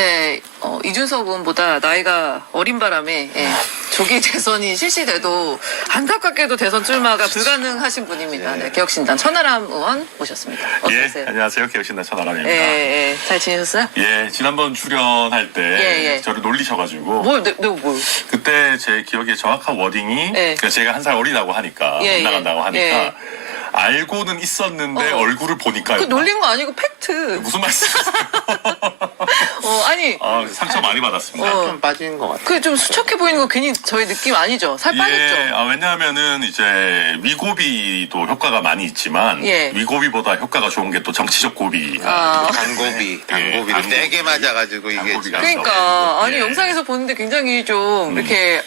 네, 이준석 의원보다 나이가 어린 바람에 조기 대선이 실시돼도 안타깝게도 대선 출마가 불가능하신 분입니다. 네, 개혁신당 천하람 의원 모셨습니다. 어서 오세요. 안녕하세요. 개혁신당 천하람입니다. 잘 지내셨어요? 지난번 출연할 때 저를 놀리셔가지고 뭘? 그때 제 기억에 정확한 워딩이 그러니까 제가 한 살 어리다고 하니까 못 나간다고 하니까 알고는 있었는데 얼굴을 보니까 그 놀린 거 아니고 팩트. 무슨 말씀이세요? 아니. 상처 많이 받았습니다. 좀 빠진 것 같아요. 그 좀 수척해 보이는 거 괜히 저희 느낌 아니죠? 살 빠졌죠? 왜냐하면은 이제 위고비도 효과가 많이 있지만 위고비보다 효과가 좋은 게 또 정치적 고비가 단고비를 세게 맞아가지고 이게 그러니까 아니 영상에서 보는데 굉장히 좀 이렇게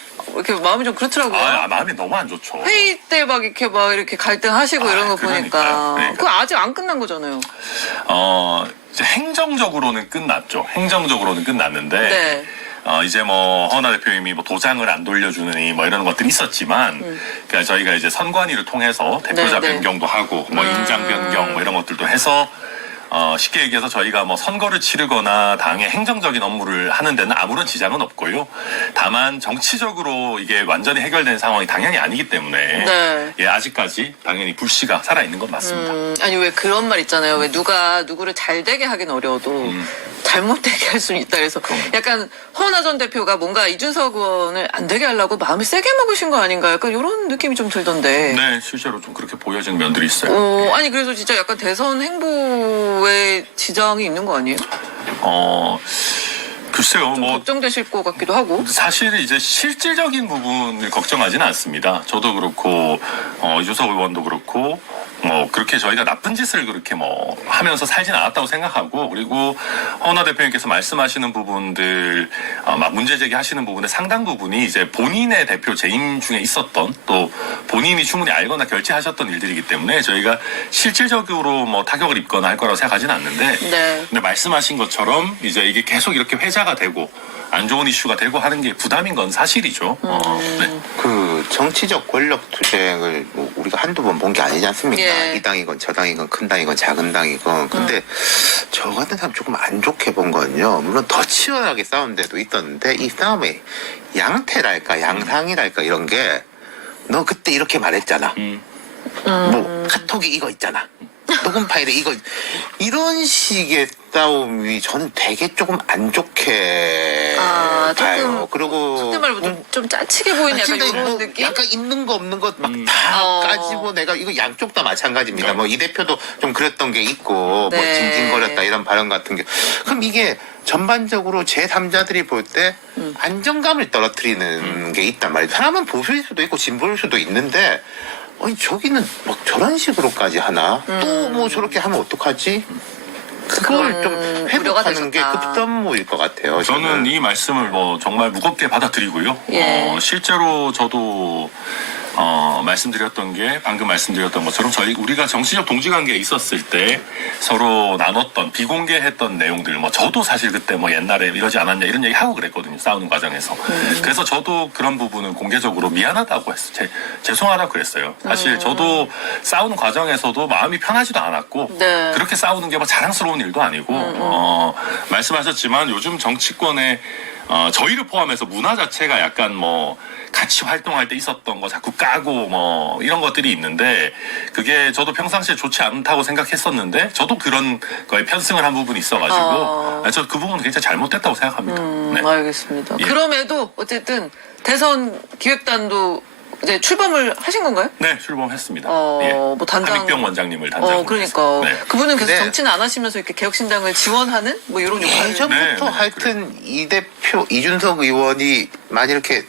마음이 좀 그렇더라고요. 마음이 너무 안 좋죠. 회의 때 막 이렇게 갈등하시고 이런 거 보니까 그러니까. 그거 아직 안 끝난 거잖아요. 이제 행정적으로는 끝났죠. 행정적으로는 끝났는데 이제 허은하 대표님이 도장을 안 돌려주느니 이런 것들이 있었지만 그러니까 저희가 이제 선관위를 통해서 대표자 변경도 하고 인장 변경 이런 것들도 해서 쉽게 얘기해서 저희가 선거를 치르거나 당의 행정적인 업무를 하는 데는 아무런 지장은 없고요. 다만 정치적으로 이게 완전히 해결된 상황이 당연히 아니기 때문에 아직까지 당연히 불씨가 살아있는 건 맞습니다. 아니 왜 그런 말 있잖아요. 왜 누가 누구를 잘 되게 하긴 어려워도 잘못되게 할 수는 있다. 그래서 약간 허은하 전 대표가 뭔가 이준석 의원을 안 되게 하려고 마음을 세게 먹으신 거 아닌가 약간 이런 느낌이 좀 들던데. 네, 실제로 좀 그렇게 보여지는 면들이 있어요. 아니 그래서 진짜 약간 대선 행보에 지장이 있는 거 아니에요? 글쎄요, 걱정되실 것 같기도 하고. 사실 이제 실질적인 부분을 걱정하지는 않습니다. 저도 그렇고, 이준석 의원도 그렇고, 그렇게 저희가 나쁜 짓을 그렇게 하면서 살진 않았다고 생각하고, 그리고 허은하 대표님께서 말씀하시는 부분들, 문제 제기하시는 부분의 상당 부분이 이제 본인의 대표 재임 중에 있었던 또 본인이 충분히 알거나 결제하셨던 일들이기 때문에 저희가 실질적으로 타격을 입거나 할 거라고 생각하지는 않는데, 근데 말씀하신 것처럼 이제 이게 계속 이렇게 회자가 되고 안 좋은 이슈가 되고 하는 게 부담인 건 사실이죠. 그 정치적 권력 투쟁을 우리가 한두 번 본 게 아니지 않습니까? 이 당이건 저 당이건 큰 당이건 작은 당이건. 근데 저 같은 사람 조금 안 좋게 본 건요. 물론 더 치열하게 싸운 데도 있었는데 이 싸움의 양태랄까 양상이랄까 이런 게 너 그때 이렇게 말했잖아. 카톡이 이거 있잖아. 녹음 파일에 이거 이런 식의 싸움이 저는 되게 조금 안 좋게 봐요. 그리고 속된 말로 좀 짜치게 보이는 약간 이런 느낌? 약간 있는 거 없는 것 막 다 까지고 내가 이거 양쪽 다 마찬가지입니다. 이 대표도 좀 그랬던 게 있고 징징거렸다 이런 발언 같은 게 그럼 이게 전반적으로 제3자들이 볼 때 안정감을 떨어뜨리는 게 있단 말이에요. 사람은 보수일 수도 있고 진보일 수도 있는데 아니 저기는 막 저런 식으로까지 하나? 또 저렇게 하면 어떡하지? 그걸 좀 회복하는 게 급선무일 것 같아요. 저는 이 말씀을 정말 무겁게 받아들이고요. 실제로 저도 말씀드렸던 게 방금 말씀드렸던 것처럼 우리가 정치적 동지관계에 있었을 때 서로 나눴던 비공개했던 내용들 저도 사실 그때 옛날에 이러지 않았냐 이런 얘기 하고 그랬거든요. 싸우는 과정에서. 그래서 저도 그런 부분은 공개적으로 미안하다고 했어요. 죄송하다고 그랬어요. 사실 저도 싸우는 과정에서도 마음이 편하지도 않았고 그렇게 싸우는 게 자랑스러운 일도 아니고 말씀하셨지만 요즘 정치권에 저희를 포함해서 문화 자체가 약간 같이 활동할 때 있었던 거 자꾸 까고 이런 것들이 있는데 그게 저도 평상시에 좋지 않다고 생각했었는데 저도 그런 거에 편승을 한 부분이 있어가지고 저 그 부분은 굉장히 잘못됐다고 생각합니다. 알겠습니다. 그럼에도 어쨌든 대선 기획단도 이제 출범을 하신 건가요? 네, 출범했습니다. 단장 함익병 원장님을 단장으로 그러니까 그분은 계속 정치는 안 하시면서 이렇게 개혁신당을 지원하는 이런 역할을 예전부터 하여튼 이 대표 이준석 의원이 많이 이렇게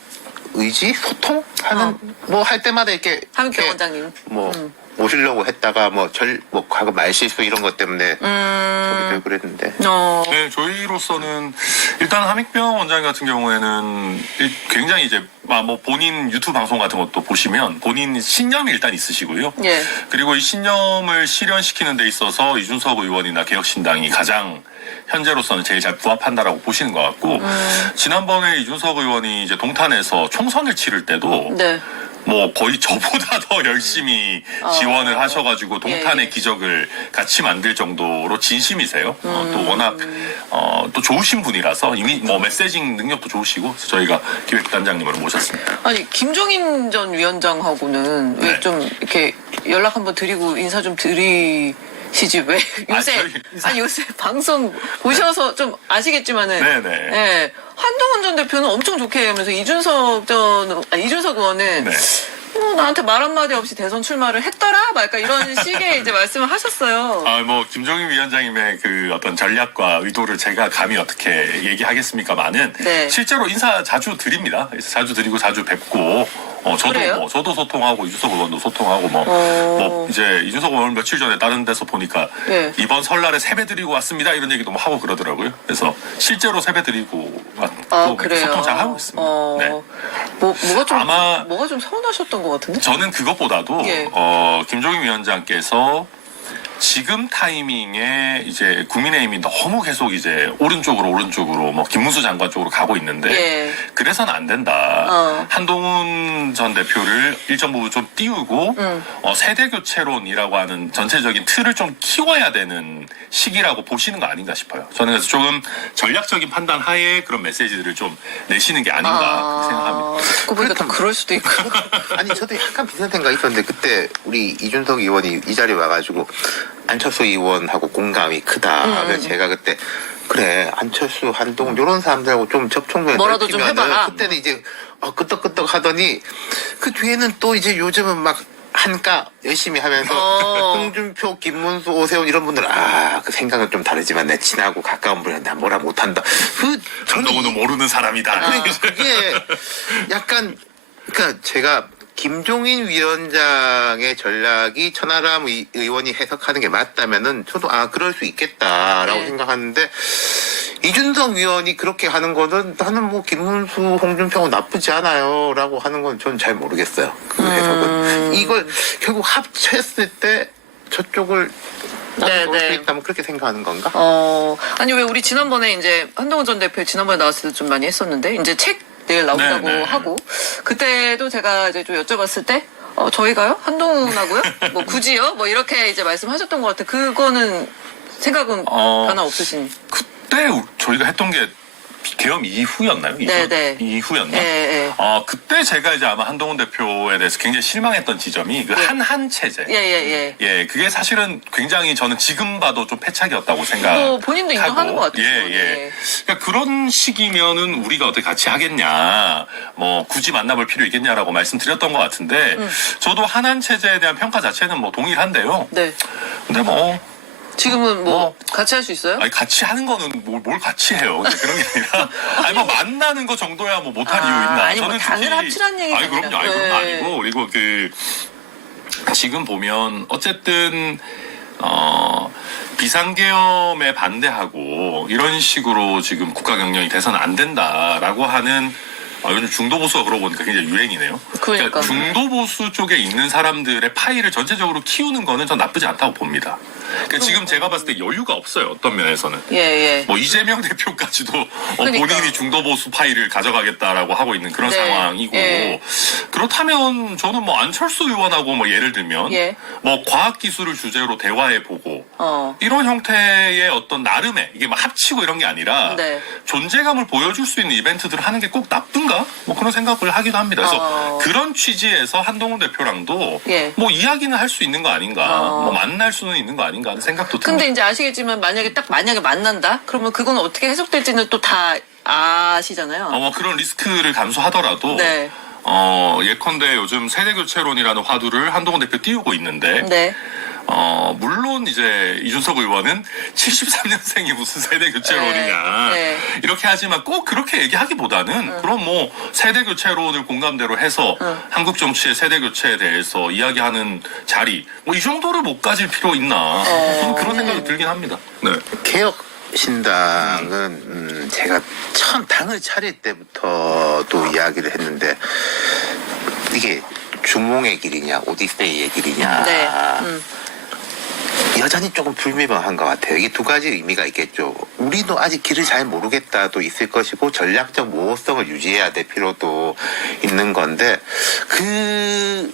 소통하는 할 때마다 이렇게 함익병 원장님 모시려고 했다가 과거 말실수 이런 것 때문에 저기 되고 그랬는데. 네, 저희로서는 일단 함익병 원장님 같은 경우에는 굉장히 이제 본인 유튜브 방송 같은 것도 보시면 본인 신념이 일단 있으시고요. 그리고 이 신념을 실현시키는 데 있어서 이준석 의원이나 개혁신당이 가장 현재로서는 제일 잘 부합한다라고 보시는 것 같고 지난번에 이준석 의원이 이제 동탄에서 총선을 치를 때도 뭐 거의 저보다 더 열심히 지원을 하셔가지고 동탄의 기적을 같이 만들 정도로 진심이세요. 또 워낙 또 좋으신 분이라서 이미 뭐 메시징 능력도 좋으시고 그래서 저희가 기획단장님을 모셨습니다. 아니 김종인 전 위원장하고는 왜 네. 좀 이렇게 연락 한번 드리고 인사 좀 드리시지 왜 요새 요새 방송 보셔서 좀 아시겠지만은 네네. 예, 한동훈 전 대표는 엄청 좋게 하면서 이준석 의원은 네. 나한테 말 한마디 없이 대선 출마를 했더라? 막 약간 이런 식의 이제 말씀을 하셨어요. 뭐 김종인 위원장님의 그 어떤 전략과 의도를 제가 감히 어떻게 얘기하겠습니까만은 네. 실제로 인사 자주 드립니다. 그래서 자주 드리고 자주 뵙고 그래요? 저도 소통하고 이준석 의원도 소통하고 뭐 이제 이준석 의원 며칠 전에 다른 데서 보니까 네. 이번 설날에 세배 드리고 왔습니다 이런 얘기도 뭐 하고 그러더라고요. 그래서 실제로 세배 드리고 그래요. 소통 잘 하고 있습니다. 네. 뭐가 좀 서운하셨던 것 같은데? 저는 그것보다도 예. 김종인 위원장께서 지금 타이밍에 이제 국민의힘이 너무 계속 이제 오른쪽으로 뭐 김문수 장관 쪽으로 가고 있는데 예. 그래서는 안 된다. 한동훈 전 대표를 일정 부분 좀 띄우고 세대 교체론이라고 하는 전체적인 틀을 좀 키워야 되는 시기라고 보시는 거 아닌가 싶어요. 저는 그래서 조금 전략적인 판단 하에 그런 메시지들을 좀 내시는 게 아닌가 생각합니다. 그거 보니까 또 그럴 수도 있고. 아니 저도 약간 비슷한 생각이 있었는데 그때 우리 이준석 의원이 이 자리에 와가지고 안철수 의원하고 공감이 크다 하면 제가 그때 그래 안철수 한동훈 이런 사람들하고 좀 접촉면을 뭐라도 좀 해봐라. 그때는 이제 끄떡끄떡 하더니 그 뒤에는 또 이제 요즘은 막 한가 열심히 하면서 홍준표, 김문수, 오세훈 이런 분들 그 생각은 좀 다르지만 내 친하고 가까운 분이랑 나 뭐라 못한다. 한동훈은 모르는 사람이다. 그게 약간 그러니까 제가 김종인 위원장의 전략이 천하람 의원이 해석하는 게 맞다면은 저도 그럴 수 있겠다라고 네. 생각하는데 이준석 위원이 그렇게 하는 거는 나는 뭐 김문수, 홍준표가 나쁘지 않아요라고 하는 건 저는 잘 모르겠어요. 그 해석은 이걸 결국 합쳤을 때 저쪽을 네, 나올 수 네. 있다면 그렇게 생각하는 건가? 아니 왜 우리 지난번에 이제 한동훈 전 대표 지난번에 나왔을 때 좀 많이 했었는데 이제 책 내일 나온다고 네, 네. 하고 그때도 제가 이제 좀 여쭤봤을 때 저희가요? 한동훈하고요? 뭐 굳이요? 뭐 이렇게 이제 말씀하셨던 것 같아요. 그거는 생각은 변화 없으신. 그때 저희가 했던 게 계엄 이후였나요? 네네. 이후였나? 예. 그때 제가 이제 아마 한동훈 대표에 대해서 굉장히 실망했던 지점이 그 한한 체제. 예. 예, 그게 사실은 굉장히 저는 지금 봐도 좀 패착이었다고 생각하고. 뭐 본인도 인정하는 것 같아요. 예. 그러니까 그런 식이면은 우리가 어떻게 같이 하겠냐, 뭐 굳이 만나볼 필요 있겠냐라고 말씀드렸던 것 같은데, 저도 한한 체제에 대한 평가 자체는 뭐 동일한데요. 네. 근데 뭐. 지금은 뭐 같이 할 수 있어요? 아니 같이 하는 거는 뭘 같이 해요. 그런 게 아니라 아니 뭐 만나는 거 정도야 뭐 못할 이유 있나? 아니 뭐 당을 합치란 얘기가 아니 그럼요. 아니 그런 거 아니고 그리고 그 지금 보면 어쨌든 비상계엄에 반대하고 이런 식으로 지금 국가 경영이 돼서는 안 된다라고 하는 요즘 중도보수가 그러고 보니까 굉장히 유행이네요. 그러니까 중도보수 쪽에 있는 사람들의 파이를 전체적으로 키우는 거는 전 나쁘지 않다고 봅니다. 그러니까 지금 제가 봤을 때 여유가 없어요. 어떤 면에서는. 예. 뭐 이재명 대표까지도 그러니까. 본인이 중도보수 파이를 가져가겠다라고 하고 있는 그런 네. 상황이고 예. 그렇다면 저는 뭐 안철수 의원하고 뭐 예를 들면 예. 뭐 과학기술을 주제로 대화해보고 이런 이런 형태의 어떤 나름의 이게 막 합치고 이런 게 아니라 네. 존재감을 보여줄 수 있는 이벤트들을 하는 게 꼭 나쁜가? 뭐 그런 생각을 하기도 합니다. 그래서 그런 취지에서 한동훈 대표랑도 예. 뭐 이야기는 할 수 있는 거 아닌가? 뭐 만날 수는 있는 거 아닌가 하는 생각도 듭니다. 근데 이제 아시겠지만 만약에 만난다? 그러면 그건 어떻게 해석될지는 또 다 아시잖아요. 뭐 그런 리스크를 감수하더라도 네. 예컨대 요즘 세대교체론이라는 화두를 한동훈 대표 띄우고 있는데 네. 물론 이제 이준석 의원은 73년생이 무슨 세대교체론이냐 네. 이렇게 하지만 꼭 그렇게 얘기하기보다는 그럼 뭐 세대교체론을 공감대로 해서 한국 정치의 세대교체에 대해서 이야기하는 자리 뭐 이 정도를 못 가질 필요 있나 저는 그런 생각이 들긴 합니다. 네. 개혁 신당은 제가 처음 당을 차릴 때부터도 이야기를 했는데 이게 중몽의 길이냐 오디세이의 길이냐 네. 여전히 조금 불미명한 것 같아요. 이게 두 가지 의미가 있겠죠. 우리도 아직 길을 잘 모르겠다도 있을 것이고 전략적 모호성을 유지해야 될 필요도 있는 건데 그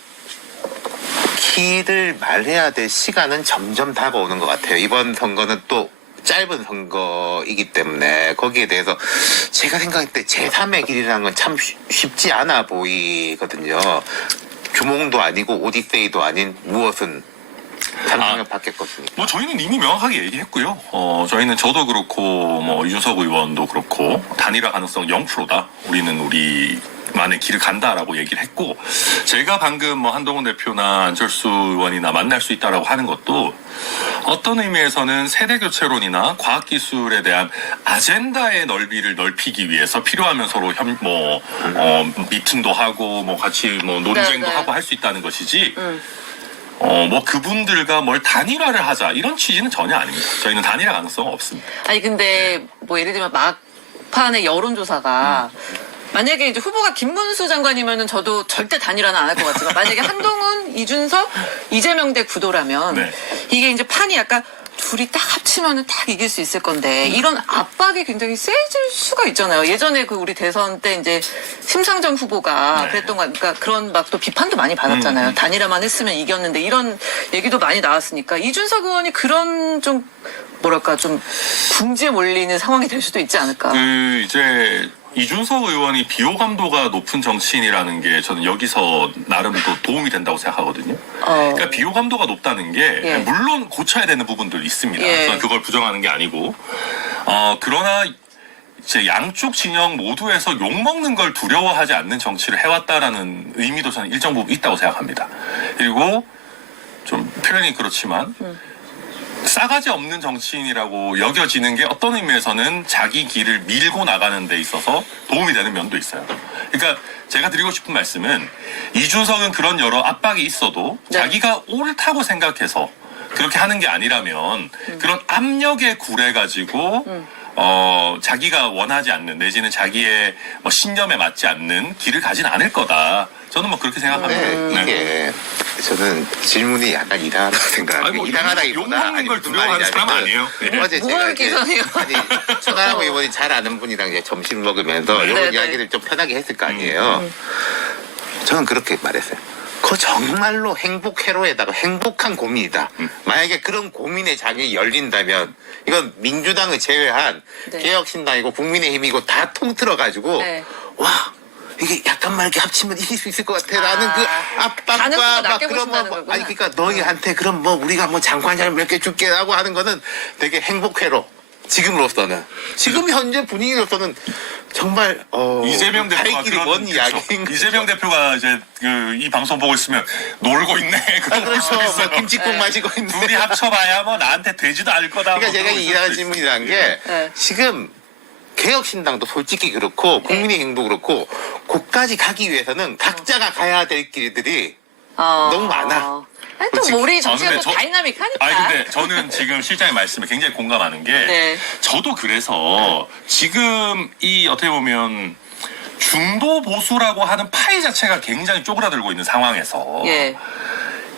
길을 말해야 될 시간은 점점 다가오는 것 같아요. 이번 선거는 또 짧은 선거이기 때문에 거기에 대해서 제가 생각할 때 제3의 길이라는 건 참 쉽지 않아 보이거든요. 주몽도 아니고 오디세이도 아닌 무엇은 상상을 받겠거든요. 뭐 저희는 이미 명확하게 얘기했고요. 저희는 저도 그렇고 뭐 이준석 의원도 그렇고 단일화 가능성 0%다. 우리는 우리만의 길을 간다라고 얘기를 했고 제가 방금 뭐 한동훈 대표나 안철수 의원이나 만날 수 있다라고 하는 것도 어떤 의미에서는 세대 교체론이나 과학 기술에 대한 아젠다의 넓이를 넓히기 위해서 필요하면 서로 미팅도 하고 뭐 같이 뭐 논쟁도 네. 하고 할 수 있다는 것이지. 뭐 그분들과 뭘 단일화를 하자 이런 취지는 전혀 아닙니다. 저희는 단일화 가능성 없습니다. 아니 근데 뭐 예를 들면 막판의 여론조사가 만약에 이제 후보가 김문수 장관이면은 저도 절대 단일화는 안 할 것 같지만 만약에 한동훈, 이준석, 이재명 대 구도라면 네. 이게 이제 판이 약간 둘이 딱 합치면은 딱 이길 수 있을 건데 이런 압박이 굉장히 세질 수가 있잖아요. 예전에 그 우리 대선 때 이제 심상정 후보가 네. 그랬던 거 그러니까 그런 막 또 비판도 많이 받았잖아요. 단일화만 했으면 이겼는데 이런 얘기도 많이 나왔으니까 이준석 의원이 그런 좀 뭐랄까 좀 궁지에 몰리는 상황이 될 수도 있지 않을까. 이제 이준석 의원이 비호감도가 높은 정치인이라는 게 저는 여기서 나름 또 도움이 된다고 생각하거든요. 그러니까 비호감도가 높다는 게 예. 물론 고쳐야 되는 부분도 있습니다. 예. 저는 그걸 부정하는 게 아니고 그러나 이제 양쪽 진영 모두에서 욕먹는 걸 두려워하지 않는 정치를 해왔다라는 의미도 저는 일정 부분 있다고 생각합니다. 그리고 좀 표현이 그렇지만 싸가지 없는 정치인이라고 여겨지는 게 어떤 의미에서는 자기 길을 밀고 나가는 데 있어서 도움이 되는 면도 있어요. 그러니까 제가 드리고 싶은 말씀은 이준석은 그런 여러 압박이 있어도 네. 자기가 옳다고 생각해서 그렇게 하는 게 아니라면 그런 압력에 굴해가지고 자기가 원하지 않는 내지는 자기의 뭐 신념에 맞지 않는 길을 가진 않을 거다. 저는 뭐 그렇게 생각합니다. 네, 이게 저는 질문이 약간 이상하다고 생각하는 아니, 게 뭐 이상하다기보다 욕먹는 아니, 걸 무슨 두려워하는 사람 말이냐면은 아니에요. 예. 어제 제가 뭘 이제 기사해요? 아니 천하람 의원이 잘 아는 분이랑 이제 점심 먹으면서 이런 네네. 이야기를 좀 편하게 했을 거 아니에요. 저는 그렇게 말했어요. 그거 정말로 행복 회로에다가 행복한 고민이다. 만약에 그런 고민의 장이 열린다면 이건 민주당을 제외한 네. 개혁신당이고 국민의힘이고 다 통틀어가지고 네. 와 이게 약간만 이렇게 합치면 이길 수 있을 것 같아라는 아, 그 가능성을 압박과 막 낮게 그런 보신다는 뭐 거구나. 아니 그러니까 너희한테 그럼 뭐 우리가 뭐 장관장 몇 개 줄게라고 하는 거는 되게 행복회로 지금으로서는 지금 현재 분위기로서는 정말 이재명 대표가 갈 길이 먼 이야기인 거죠. 이재명 대표가 이제 이 방송 보고 있으면 놀고 있네. 그런 그렇죠. 볼 수도 있어요. 뭐 김치국 마시고 있는데. 둘이 합쳐봐야 뭐 나한테 되지도 않을 거다. 그러니까 뭐 제가 그러고 있을 이해하는 수도 질문이라는 게 네. 지금 개혁신당도 솔직히 그렇고 국민의힘도 그렇고 거기까지 가기 위해서는 각자가 가야 될 길들이 너무 많아. 아니, 또 솔직히. 우리 정치가 근데 또 다이나믹하니까. 아니 근데 저는 지금 실장의 말씀에 굉장히 공감하는 게 네. 저도 그래서 지금 이 어떻게 보면 중도 보수라고 하는 파이 자체가 굉장히 쪼그라들고 있는 상황에서 예.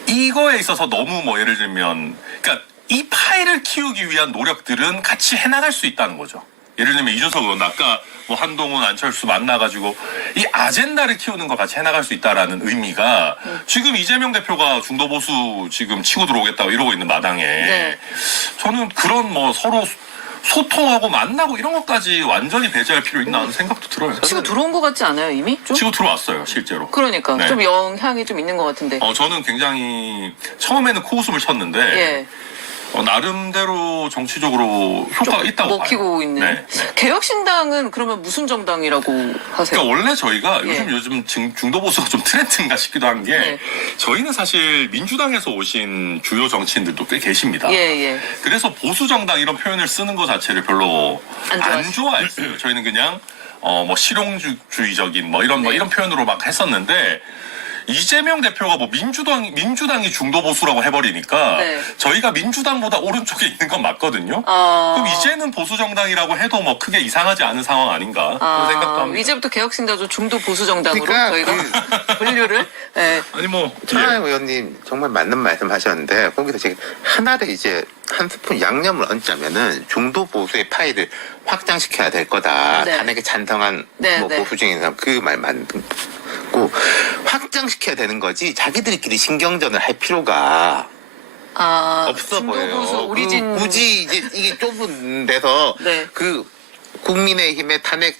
이거에 있어서 너무 뭐 예를 들면 그러니까 이 파이를 키우기 위한 노력들은 같이 해나갈 수 있다는 거죠. 예를 들면 이준석 의원 아까 뭐 한동훈 안철수 만나가지고 이 아젠다를 키우는 거 같이 해나갈 수 있다라는 의미가 지금 이재명 대표가 중도 보수 지금 치고 들어오겠다고 이러고 있는 마당에 네. 저는 그런 뭐 서로 소통하고 만나고 이런 것까지 완전히 배제할 필요 있나 하는 생각도 들어요. 치고 들어온 것 같지 않아요 이미? 좀? 치고 들어왔어요 실제로. 그러니까 네. 좀 영향이 좀 있는 것 같은데. 저는 굉장히 처음에는 코웃음을 쳤는데 예. 나름대로 정치적으로 효과가 있다고 먹히고 봐요. 있는. 네, 네. 개혁신당은 그러면 무슨 정당이라고 하세요? 그러니까 원래 저희가 예. 요즘 중도 보수가 좀 트렌드인가 싶기도 한 게 예. 저희는 사실 민주당에서 오신 주요 정치인들도 꽤 계십니다. 예, 예. 그래서 보수 정당 이런 표현을 쓰는 것 자체를 별로 안 안 좋아했어요. 저희는 그냥 뭐 실용주의적인 뭐 이런 네. 이런 표현으로 막 했었는데 이재명 대표가 뭐 민주당이 중도 보수라고 해버리니까 네. 저희가 민주당보다 오른쪽에 있는 건 맞거든요. 그럼 이제는 보수 정당이라고 해도 뭐 크게 이상하지 않은 상황 아닌가 그런 생각도 합니다. 이제부터 개혁신당도 중도 보수 정당으로 그러니까 저희가 분류를. 네. 아니 뭐 천하영 의원님 정말 맞는 말씀 하셨는데 거기서 지금 하나를 이제 한 스푼 양념을 얹자면은 중도 보수의 파이를 확장시켜야 될 거다. 네. 탄핵에 찬성한 네, 뭐 네. 보수 중인 사람 그 말 맞고 확장시켜야 되는 거지 자기들끼리 신경전을 할 필요가 없어 중도 보여요. 보수 오리진. 굳이 이제 이게 좁은 데서 네. 그 국민의힘의 탄핵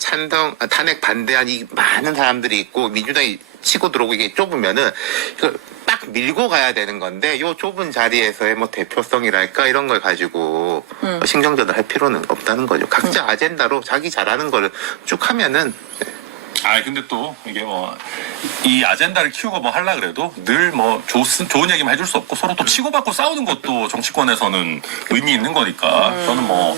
탄핵 반대한 이 많은 사람들이 있고 민주당이 치고 들어오고 이게 좁으면은 이걸 딱 밀고 가야 되는 건데 요 좁은 자리에서의 뭐 대표성이랄까 이런 걸 가지고 신경전을 할 필요는 없다는 거죠. 각자 아젠다로 자기 잘하는 거를 쭉 하면은 근데 또 이게 뭐 이 아젠다를 키우고 뭐 하려 그래도 늘 뭐 좋은 얘기만 해줄 수 없고 서로 또 치고받고 싸우는 것도 정치권에서는 의미 있는 거니까 저는 뭐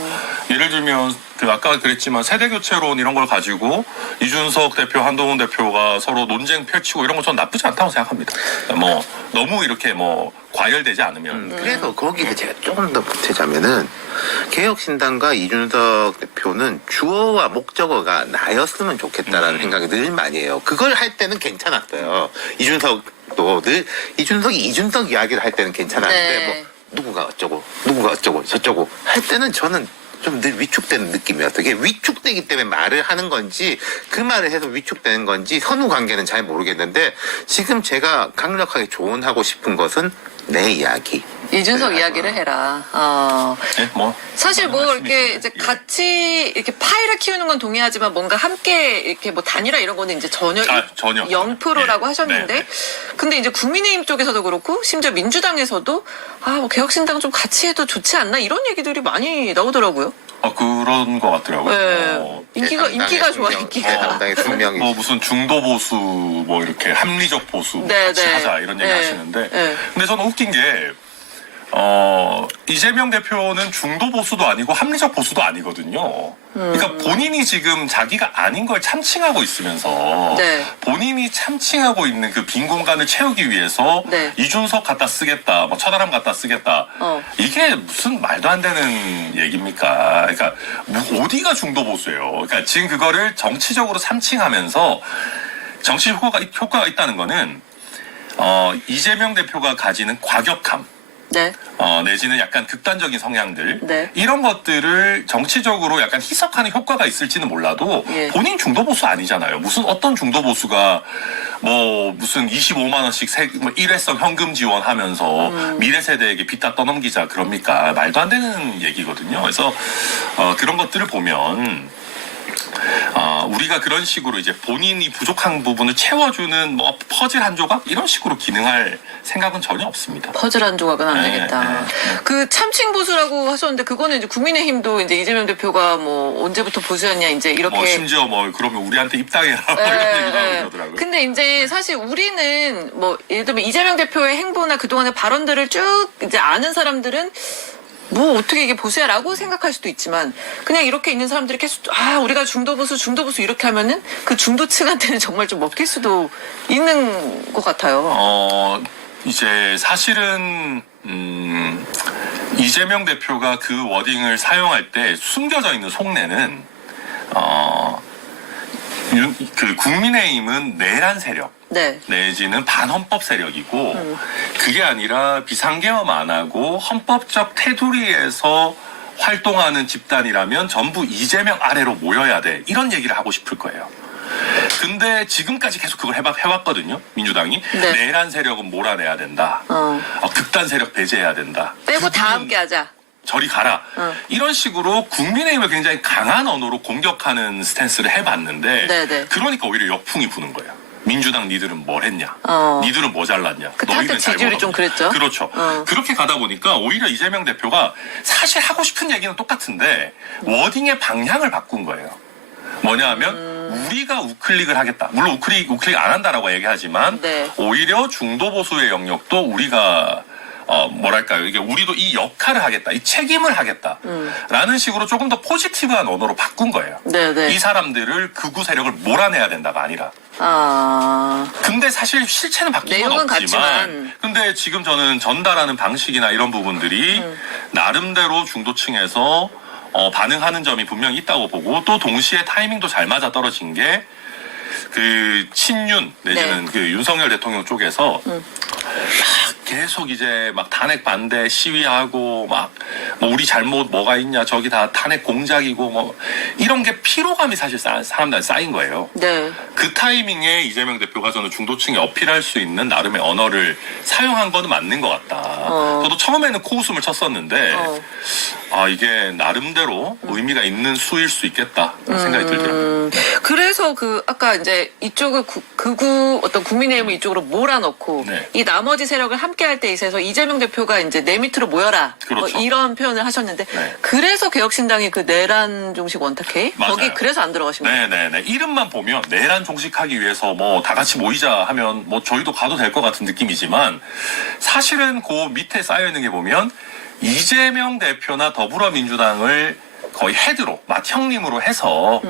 예를 들면 그 아까 그랬지만 세대 교체론 이런 걸 가지고 이준석 대표, 한동훈 대표가 서로 논쟁 펼치고 이런 건 전 나쁘지 않다고 생각합니다. 뭐 너무 이렇게 뭐 과열되지 않으면. 그래서 거기에 제가 조금 더 보태자면은 개혁신당과 이준석 대표는 주어와 목적어가 나였으면 좋겠다라는 생각이 늘 많이 해요. 그걸 할 때는 괜찮았어요. 이준석도 늘 이준석 이야기를 할 때는 괜찮았는데 네. 뭐 누구가 어쩌고 저쩌고 할 때는 저는 좀 늘 위축되는 느낌이었어요. 이게 위축되기 때문에 말을 하는 건지 그 말을 해서 위축되는 건지 선후 관계는 잘 모르겠는데 지금 제가 강력하게 조언하고 싶은 것은 내 이야기. 이준석 이야기를 해라. 네, 뭐 사실 뭐 말씀이신데. 이렇게 이제 같이 이렇게 파이를 키우는 건 동의하지만 뭔가 함께 이렇게 뭐 단일화 이런 거는 이제 전혀 전혀 0%라고 예. 하셨는데 네. 근데 이제 국민의힘 쪽에서도 그렇고 심지어 민주당에서도 뭐 개혁신당 좀 같이 해도 좋지 않나 이런 얘기들이 많이 나오더라고요. 그런 것 같더라고요. 네. 인기가 좋아 인기가. 상당히 분명히 뭐 무슨 중도 보수 뭐 이렇게 합리적 보수 네, 같이 네. 하자 이런 얘기 네. 하시는데 네. 근데 저는 웃긴 게 이재명 대표는 중도 보수도 아니고 합리적 보수도 아니거든요. 그러니까 본인이 지금 자기가 아닌 걸 참칭하고 있으면서 네. 본인이 참칭하고 있는 그 빈 공간을 채우기 위해서 네. 이준석 갖다 쓰겠다, 뭐 천하람 갖다 쓰겠다. 이게 무슨 말도 안 되는 얘기입니까? 그러니까 어디가 중도 보수예요? 그러니까 지금 그거를 정치적으로 참칭하면서 정치 효과가 있다는 거는 이재명 대표가 가지는 과격함. 네. 내지는 약간 극단적인 성향들 네. 이런 것들을 정치적으로 약간 희석하는 효과가 있을지는 몰라도 예. 본인 중도 보수 아니잖아요. 무슨 어떤 중도 보수가 뭐 무슨 25만 원씩 뭐 일회성 현금 지원하면서 미래 세대에게 빚다 떠넘기자 그럽니까? 말도 안 되는 얘기거든요. 그래서 그런 것들을 보면 우리가 그런 식으로 이제 본인이 부족한 부분을 채워주는 뭐 퍼즐 한 조각 이런 식으로 기능할 생각은 전혀 없습니다. 퍼즐 한 조각은 안 네, 되겠다. 네. 그 참칭 보수라고 하셨는데 그거는 이제 국민의힘도 이제 이재명 대표가 뭐 언제부터 보수였냐 이제 이렇게. 뭐 심지어 뭐 그러면 우리한테 입당해라 뭐 이런 얘기도 하고 그러더라고요. 근데 이제 사실 우리는 뭐 예를 들면 이재명 대표의 행보나 그동안의 발언들을 쭉 이제 아는 사람들은 뭐 어떻게 이게 보수야라고 생각할 수도 있지만 그냥 이렇게 있는 사람들이 계속 우리가 중도 보수 이렇게 하면은 그 중도층한테는 정말 좀 먹힐 수도 있는 것 같아요. 이제 사실은 이재명 대표가 그 워딩을 사용할 때 숨겨져 있는 속내는 그 국민의힘은 내란 세력 네. 내지는 반헌법 세력이고 그게 아니라 비상계엄 안 하고 헌법적 테두리에서 활동하는 집단이라면 전부 이재명 아래로 모여야 돼 이런 얘기를 하고 싶을 거예요. 근데 지금까지 계속 그걸 해왔거든요. 민주당이 네. 내란 세력은 몰아내야 된다. 극단 세력 배제해야 된다. 빼고 다 그분은 함께 하자. 저리 가라. 이런 식으로 국민의힘을 굉장히 강한 언어로 공격하는 스탠스를 해봤는데 네네. 그러니까 오히려 역풍이 부는 거예요. 민주당 니들은 뭘 했냐? 니들은 뭐 잘났냐? 그때 한때 지지율이 좀 그랬죠? 그렇죠. 그렇게 가다 보니까 오히려 이재명 대표가 사실 하고 싶은 얘기는 똑같은데 워딩의 방향을 바꾼 거예요. 뭐냐 하면 우리가 우클릭을 하겠다. 물론 우클릭 안 한다라고 얘기하지만 네. 오히려 중도 보수의 영역도 우리가 뭐랄까요. 이게 우리도 이 역할을 하겠다. 이 책임을 하겠다. 라는 식으로 조금 더 포지티브한 언어로 바꾼 거예요. 네네. 이 사람들을 극우 세력을 몰아내야 된다가 아니라. 근데 사실 실체는 바뀐 건 내용은 없지만, 같지만. 근데 지금 저는 전달하는 방식이나 이런 부분들이 나름대로 중도층에서 반응하는 점이 분명히 있다고 보고, 또 동시에 타이밍도 잘 맞아 떨어진 게 그 친윤 내지는 그 윤석열 대통령 쪽에서 막 계속 이제 막 탄핵 반대 시위하고 막 뭐 우리 잘못 뭐가 있냐, 저기 다 탄핵 공작이고 뭐 이런 게 피로감이 사실 사람들한테 쌓인 거예요. 네. 그 타이밍에 이재명 대표가 저는 중도층에 어필할 수 있는 나름의 언어를 사용한 거는 맞는 것 같다. 저도 처음에는 코웃음을 쳤었는데 이게 나름대로 의미가 있는 수일 수 있겠다 생각이 들더라고요. 그래서 그 아까 이제 이쪽을 극우 어떤 국민의힘을 이쪽으로 몰아넣고 네. 이 나머지 세력을 함께할 때 있어서 이재명 대표가 이제 내 밑으로 모여라 그렇죠. 뭐 이런 표현을 하셨는데 네. 그래서 개혁신당이 그 내란 종식 원탁회의 맞아요. 거기 그래서 안 들어가신 거예요? 네네네. 이름만 보면 내란 종식하기 위해서 뭐 다 같이 모이자 하면 뭐 저희도 가도 될 것 같은 느낌이지만 사실은 그 밑에 쌓여 있는 게 보면 이재명 대표나 더불어민주당을 거의 헤드로 맏형님으로 해서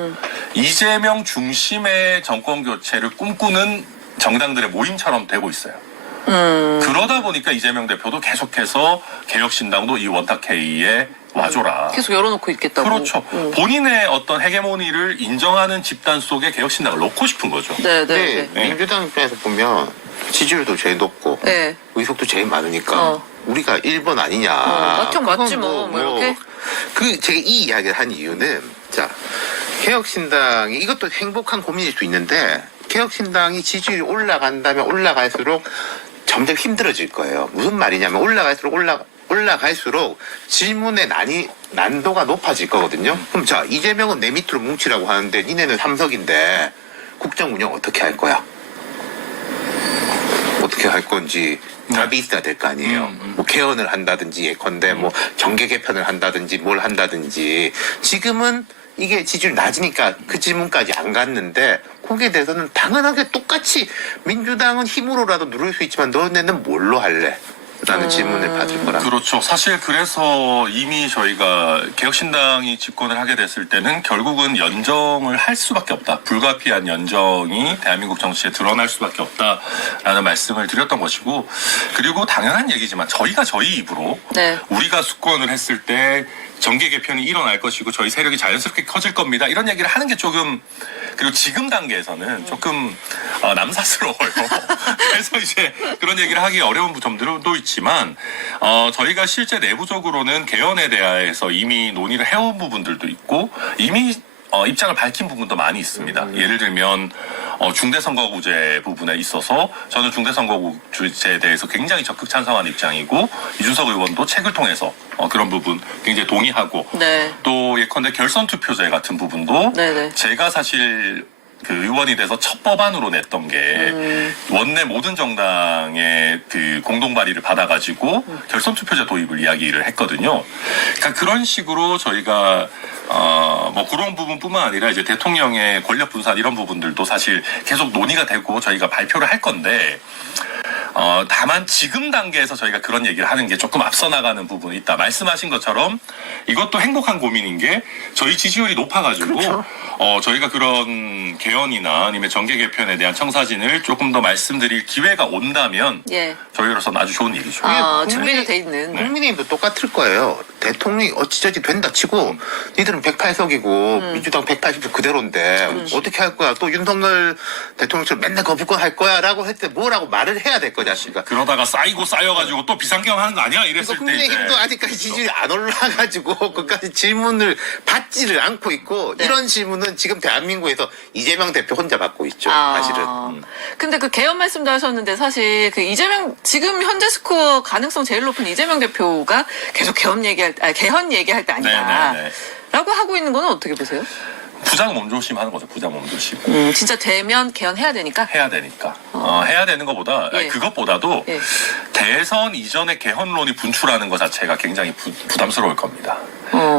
이재명 중심의 정권 교체를 꿈꾸는 정당들의 모임처럼 되고 있어요. 그러다 보니까 이재명 대표도 계속해서 개혁신당도 이 원탁회의에 와줘라. 계속 열어놓고 있겠다고. 그렇죠. 본인의 어떤 헤게모니를 인정하는 집단 속에 개혁신당을 넣고 싶은 거죠. 네네. 근데 네. 민주당 입장에서 보면 지지율도 제일 높고 네. 의석도 제일 많으니까 우리가 1번 아니냐. 맞죠, 맞지 그건 뭐 이렇게. 제가 이 이야기를 한 이유는 자 개혁신당이 이것도 행복한 고민일 수 있는데 개혁신당이 지지율이 올라간다면 올라갈수록 점점 힘들어질 거예요. 무슨 말이냐면 올라갈수록 질문의 난도가 높아질 거거든요. 그럼 자 이재명은 내 밑으로 뭉치라고 하는데 니네는 3석인데 국정 운영 어떻게 할 거야? 어떻게 할 건지 답이 있어야 될 거 아니에요. 뭐 개헌을 한다든지 예컨대 뭐 정계 개편을 한다든지 뭘 한다든지 지금은 이게 지지율 낮으니까 그 질문까지 안 갔는데 거기에 대해서는 당연하게 똑같이 민주당은 힘으로라도 누를 수 있지만 너네는 뭘로 할래? 라는 질문을 받을 거라. 그렇죠. 사실 그래서 이미 저희가 개혁신당이 집권을 하게 됐을 때는 결국은 연정을 할 수밖에 없다. 불가피한 연정이 대한민국 정치에 드러날 수밖에 없다라는 말씀을 드렸던 것이고, 그리고 당연한 얘기지만 저희가 저희 입으로 네. 우리가 수권을 했을 때 정계 개편이 일어날 것이고 저희 세력이 자연스럽게 커질 겁니다. 이런 얘기를 하는 게 조금, 그리고 지금 단계에서는 조금 남사스러워요. 그래서 이제 그런 얘기를 하기 어려운 점들도 있지만 저희가 실제 내부적으로는 개헌에 대해서 이미 논의를 해온 부분들도 있고 이미 입장을 밝힌 부분도 많이 있습니다. 예를 들면 중대선거구제 부분에 있어서 저는 중대선거구제에 대해서 굉장히 적극 찬성하는 입장이고 이준석 의원도 책을 통해서 그런 부분 굉장히 동의하고 네. 또 예컨대 결선투표제 같은 부분도 네네. 제가 사실 그 의원이 돼서 첫 법안으로 냈던 게 원내 모든 정당의 그 공동 발의를 받아가지고 결선 투표제 도입을 이야기를 했거든요. 그러니까 그런 식으로 저희가 뭐 그런 부분뿐만 아니라 이제 대통령의 권력 분산 이런 부분들도 사실 계속 논의가 되고 저희가 발표를 할 건데. 다만 지금 단계에서 저희가 그런 얘기를 하는 게 조금 앞서 나가는 부분이 있다. 말씀하신 것처럼 이것도 행복한 고민인 게 저희 지지율이 높아가지고 그렇죠. 저희가 그런 개헌이나 아니면 정계 개편에 대한 청사진을 조금 더 말씀드릴 기회가 온다면 예. 저희로서는 아주 좋은 일이죠. 준비는 돼 있는. 국민의힘도 똑같을 거예요. 대통령이 어찌저찌 된다 치고 니들은 108석이고 민주당 180석 그대로인데 어떻게 할 거야? 또 윤석열 대통령처럼 맨날 거부권 할 거야? 라고 했을 때 뭐라고 말을 해야 될 거냐 싶으니까. 그러다가 쌓여가지고 또 비상경 하는 거 아니야? 이랬을 때 국민의힘도 이제 아직까지 지지율이 안 올라가지고 그까지 질문을 받지를 않고 있고 네. 이런 질문은 지금 대한민국에서 이재명 대표 혼자 받고 있죠. 사실은. 근데 그 개헌 말씀도 하셨는데 사실 그 이재명 지금 현재 스코어 가능성 제일 높은 이재명 대표가 계속 개헌 얘기할 때 아니다. 네네네. 라고 하고 있는 거는 어떻게 보세요? 부장 몸조심 하는 거죠. 부장 몸조심. 진짜 되면 개헌해야 되니까. 해야 되니까. 해야 되는 것보다, 예. 그것보다도 예. 대선 이전에 개헌론이 분출하는 것 자체가 굉장히 부담스러울 겁니다.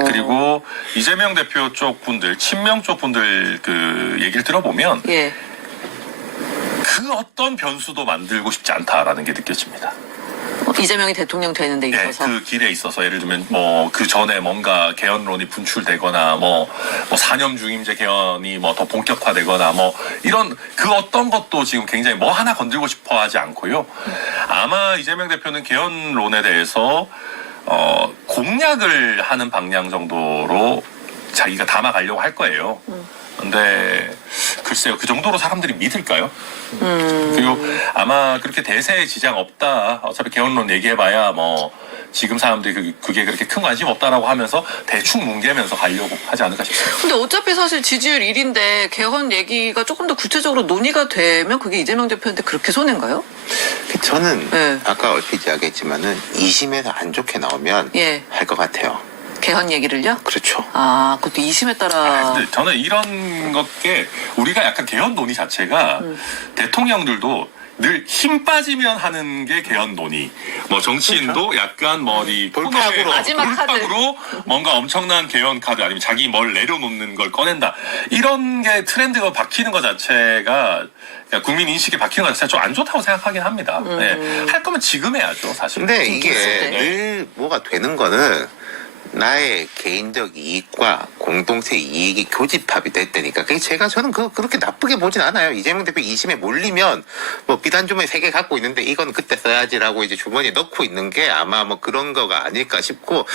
그리고 이재명 대표 쪽 분들, 친명 쪽 분들 그 얘기를 들어보면 예. 그 어떤 변수도 만들고 싶지 않다라는 게 느껴집니다. 이재명이 대통령 되는 데 네, 있어서. 그 길에 있어서 예를 들면 뭐 그 전에 뭔가 개헌론이 분출되거나 뭐 산염 중임제 개헌이 뭐 더 본격화되거나 뭐 이런 그 어떤 것도 지금 굉장히 뭐 하나 건들고 싶어 하지 않고요. 아마 이재명 대표는 개헌론에 대해서 공약을 하는 방향 정도로 자기가 담아가려고 할 거예요. 근데 글쎄요, 그 정도로 사람들이 믿을까요? 그리고 아마 그렇게 대세에 지장 없다. 어차피 개헌론 얘기해봐야 뭐 지금 사람들이 그게 그렇게 큰 관심 없다라고 하면서 대충 뭉개면서 가려고 하지 않을까 싶어요. 근데 어차피 사실 지지율 1인데 개헌 얘기가 조금 더 구체적으로 논의가 되면 그게 이재명 대표한테 그렇게 손해인가요? 저는 네. 아까 얼핏 이야기했지만은 2심에서 안 좋게 나오면 예. 할 것 같아요. 개헌 얘기를요? 그렇죠. 아, 그것도 2심에 따라. 근데 저는 이런 것게 우리가 약간 개헌 논의 자체가 대통령들도 늘 힘 빠지면 하는 게 개헌 논의. 뭐 정치인도 약간 뭐이 돌파구로. 마지막 카드. 돌파구로 뭔가 엄청난 개헌 카드 아니면 자기 뭘 내려놓는 걸 꺼낸다. 이런 게 트렌드가 바뀌는 것 자체가 그러니까 국민 인식이 바뀌는 것 자체가 좀 안 좋다고 생각하긴 합니다. 네. 할 거면 지금 해야죠, 사실. 근데 이게 네. 늘 뭐가 되는 거는 나의 개인적 이익과 공동체 이익이 교집합이 됐다니까. 저는 그렇게 나쁘게 보진 않아요. 이재명 대표 2심에 몰리면 뭐 비단주머니 3개 갖고 있는데 이건 그때 써야지라고 이제 주머니에 넣고 있는 게 아마 뭐 그런 거가 아닐까 싶고,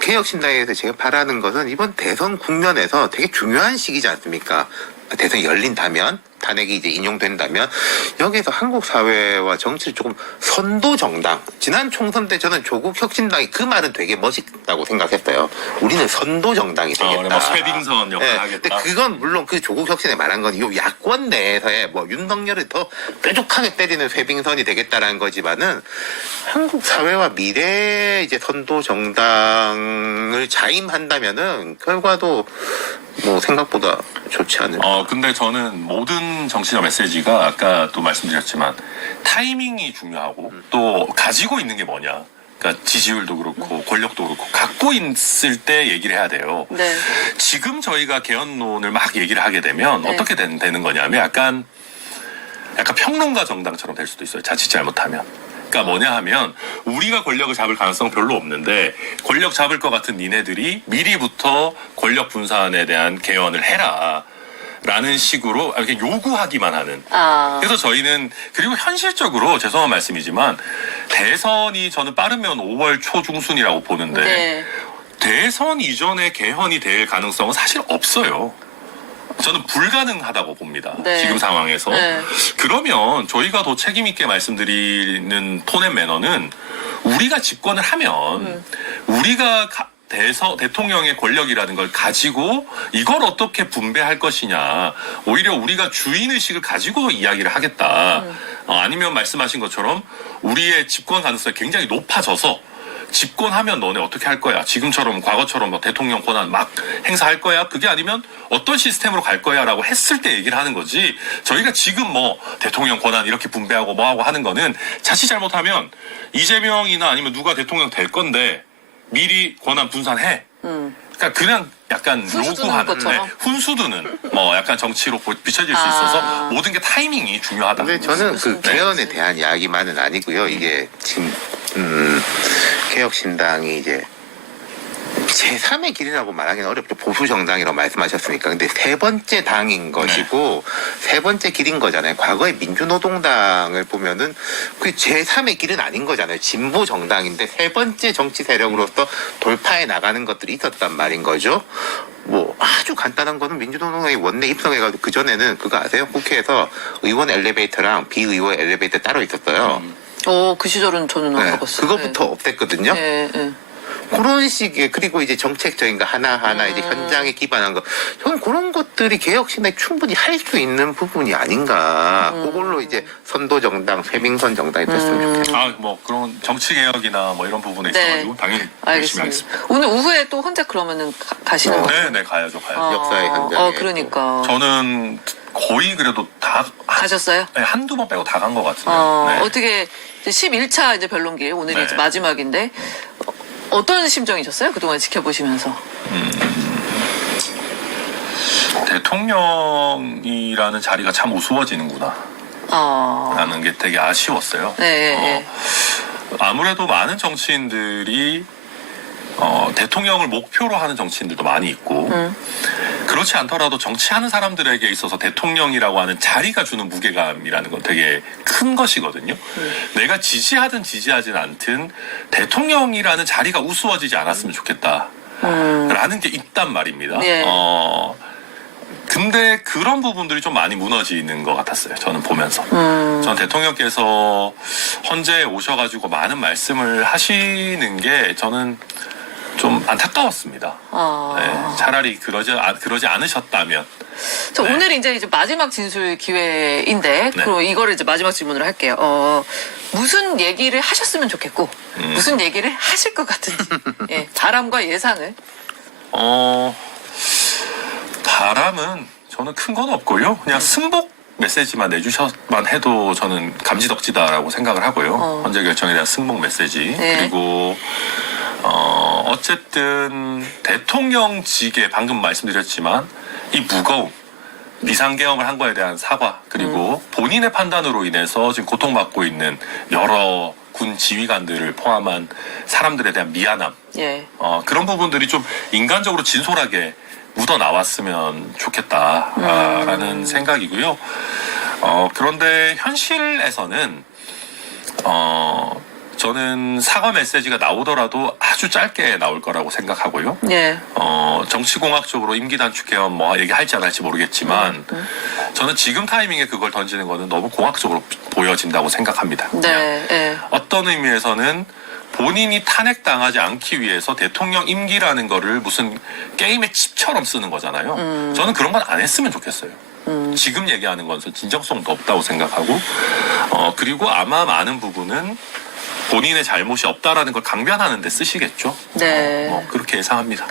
개혁신당에서 제가 바라는 것은 이번 대선 국면에서 되게 중요한 시기지 않습니까? 대선이 열린다면, 탄핵이 이제 인용된다면, 여기에서 한국 사회와 정치를 조금 선도 정당, 지난 총선 때 저는 조국 혁신당이 그 말은 되게 멋있다고 생각했어요. 우리는 선도 정당이 되겠다. 뭐 쇠빙선 역할 하겠다. 근데 그건 물론 그 조국 혁신에 말한 건 이 야권 내에서의 뭐 윤석열을 더 뾰족하게 때리는 쇠빙선이 되겠다라는 거지만은, 한국 사회와 미래 이제 선도 정당을 자임한다면은 결과도 뭐 생각보다 좋지 않을까. 근데 저는 모든 정치적 메시지가 아까 또 말씀드렸지만 타이밍이 중요하고 또 가지고 있는 게 뭐냐. 그러니까 지지율도 그렇고 권력도 그렇고 갖고 있을 때 얘기를 해야 돼요. 네. 지금 저희가 개헌론을 막 얘기를 하게 되면 네. 어떻게 되는 거냐면 약간 평론가 정당처럼 될 수도 있어요. 자칫 잘못하면. 그러니까 뭐냐 하면 우리가 권력을 잡을 가능성 별로 없는데 권력 잡을 것 같은 니네들이 미리부터 권력 분산에 대한 개헌을 해라. 라는 식으로 이렇게 요구하기만 하는. 그래서 저희는 그리고 현실적으로 죄송한 말씀이지만 대선이 저는 빠르면 5월 초중순이라고 보는데 네. 대선 이전에 개헌이 될 가능성은 사실 없어요. 저는 불가능하다고 봅니다. 네. 지금 상황에서. 네. 그러면 저희가 더 책임 있게 말씀드리는 톤앤 매너는 우리가 집권을 하면 우리가 대통령의 권력이라는 걸 가지고 이걸 어떻게 분배할 것이냐. 오히려 우리가 주인의식을 가지고 이야기를 하겠다. 아니면 말씀하신 것처럼 우리의 집권 가능성이 굉장히 높아져서 집권하면 너네 어떻게 할 거야? 지금처럼 과거처럼 뭐 대통령 권한 막 행사할 거야? 그게 아니면 어떤 시스템으로 갈 거야? 라고 했을 때 얘기를 하는 거지. 저희가 지금 뭐 대통령 권한 이렇게 분배하고 뭐 하고 하는 거는 자칫 잘못하면 이재명이나 아니면 누가 대통령 될 건데 미리 권한 분산해. 그러니까 그냥 약간 훈수 두는 요구하는 것처럼? 훈수 두는 뭐 약간 정치로 비춰질 수 있어서 모든 게 타이밍이 중요하다. 근데 저는 그 개헌에 대한 이야기만은 아니고요. 이게 지금 개혁신당이 이제 제3의 길이라고 말하기는 어렵죠. 보수 정당이라고 말씀하셨으니까. 근데 세 번째 당인 것이고 세 번째 길인 거잖아요. 과거에 민주노동당을 보면은 그 제3의 길은 아닌 거잖아요. 진보 정당인데 세 번째 정치 세력으로서 돌파해 나가는 것들이 있었단 말인 거죠. 뭐 아주 간단한 거는 민주노동당이 원내 입성해가지고 그 전에는 그거 아세요? 국회에서 의원 엘리베이터랑 비의원 엘리베이터 따로 있었어요. 그 시절은 저는 안 네, 가봤어요. 그거부터 없앴거든요. 네. 네. 그런 식의, 그리고 이제 정책적인 거 하나하나 이제 현장에 기반한 거. 저는 그런 것들이 개혁신당이 충분히 할 수 있는 부분이 아닌가. 그걸로 이제 선도정당, 쇄빙선 정당이 됐으면 좋겠어요. 뭐 그런 정치 개혁이나 뭐 이런 부분에 있어가지고 당연히 열심히 하겠습니다. 오늘 오후에 또 혼자 그러면은 가시는 거예요? 네, 가야죠. 역사의 현장에. 그러니까. 저는 거의 그래도 다 가셨어요? 네, 한두 번 빼고 다 간 것 같은데. 네. 어떻게 11차 이제 변론길 오늘이 네. 이제 마지막인데 어떤 심정이셨어요? 그동안 지켜보시면서. 대통령이라는 자리가 참 우스워지는구나. 라는 게 되게 아쉬웠어요. 네. 아무래도 많은 정치인들이 대통령을 목표로 하는 정치인들도 많이 있고 그렇지 않더라도 정치하는 사람들에게 있어서 대통령이라고 하는 자리가 주는 무게감이라는 건 되게 큰 것이거든요. 내가 지지하든 지지하진 않든 대통령이라는 자리가 우스워지지 않았으면 좋겠다. 라는 게 있단 말입니다. 예. 근데 그런 부분들이 좀 많이 무너지는 것 같았어요. 저는 보면서. 전 대통령께서 헌재에 오셔가지고 많은 말씀을 하시는 게 저는 좀 안타까웠습니다. 네, 차라리 그러지 않으셨다면. 저 네. 오늘 이제 마지막 진술 기회인데, 네. 그럼 이거를 이제 마지막 질문으로 할게요. 무슨 얘기를 하셨으면 좋겠고, 무슨 얘기를 하실 것 같은지, 예, 바람과 예상을. 바람은 저는 큰 건 없고요. 그냥 승복 메시지만 내주셔만 해도 저는 감지덕지다라고 생각을 하고요. 헌재 결정에 대한 승복 메시지. 네. 그리고 어쨌든 대통령직에 방금 말씀드렸지만 이 무거움, 비상계엄을 한 거에 대한 사과, 그리고 본인의 판단으로 인해서 지금 고통받고 있는 여러 군 지휘관들을 포함한 사람들에 대한 미안함, 예. 그런 부분들이 좀 인간적으로 진솔하게 묻어 나왔으면 좋겠다라는 생각이고요. 그런데 현실에서는 저는 사과 메시지가 나오더라도 아주 짧게 나올 거라고 생각하고요. 예. 정치공학적으로 임기 단축 개헌 뭐 얘기할지 안 할지 모르겠지만 저는 지금 타이밍에 그걸 던지는 거는 너무 공학적으로 보여진다고 생각합니다. 네. 예. 어떤 의미에서는 본인이 탄핵당하지 않기 위해서 대통령 임기라는 거를 무슨 게임의 칩처럼 쓰는 거잖아요. 저는 그런 건 안 했으면 좋겠어요. 지금 얘기하는 건 진정성도 없다고 생각하고 그리고 아마 많은 부분은 본인의 잘못이 없다라는 걸 강변하는 데 쓰시겠죠. 네. 그렇게 예상합니다.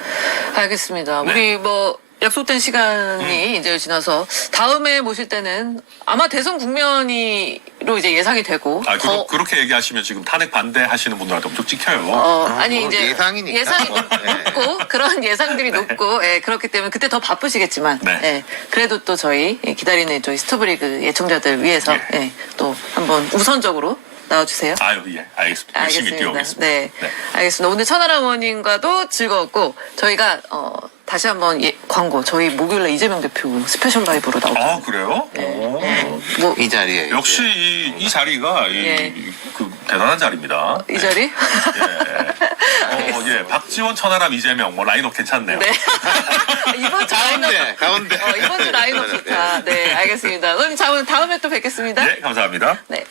알겠습니다. 네. 우리 약속된 시간이 이제 지나서 다음에 모실 때는 아마 대선 국면이로 이제 예상이 되고 그렇게 얘기하시면 지금 탄핵 반대하시는 분들한테 엄청 찍혀요. 아니 뭐 이제 예상이니까. 예상이 뭐, 네. 높고 그런 예상들이 높고 예, 그렇기 때문에 그때 더 바쁘시겠지만 네. 예, 그래도 또 저희 기다리는 저희 스토브리그 애청자들 위해서 예. 예, 또 한번 우선적으로 나와주세요. 아유, 예, 알겠습니다. 열심히 뛰어오겠습니다. 네. 알겠습니다. 오늘 천하람 의원님과도 즐거웠고 저희가 다시 한번 광고 저희 목요일에 이재명 대표 스페셜 라이브로 나오죠. 아, 그래요? 네. 오. 뭐 이 자리에 역시 이 자리가 예. 그 대단한 자리입니다. 이 자리? 예, 박지원, 천하람, 이재명 뭐 라인업 괜찮네요. 네. 이번 주 라인업 가운데. 이번 주 라인업 좋다. 네, 알겠습니다. 그럼 다음에 또 뵙겠습니다. 네, 감사합니다. 네.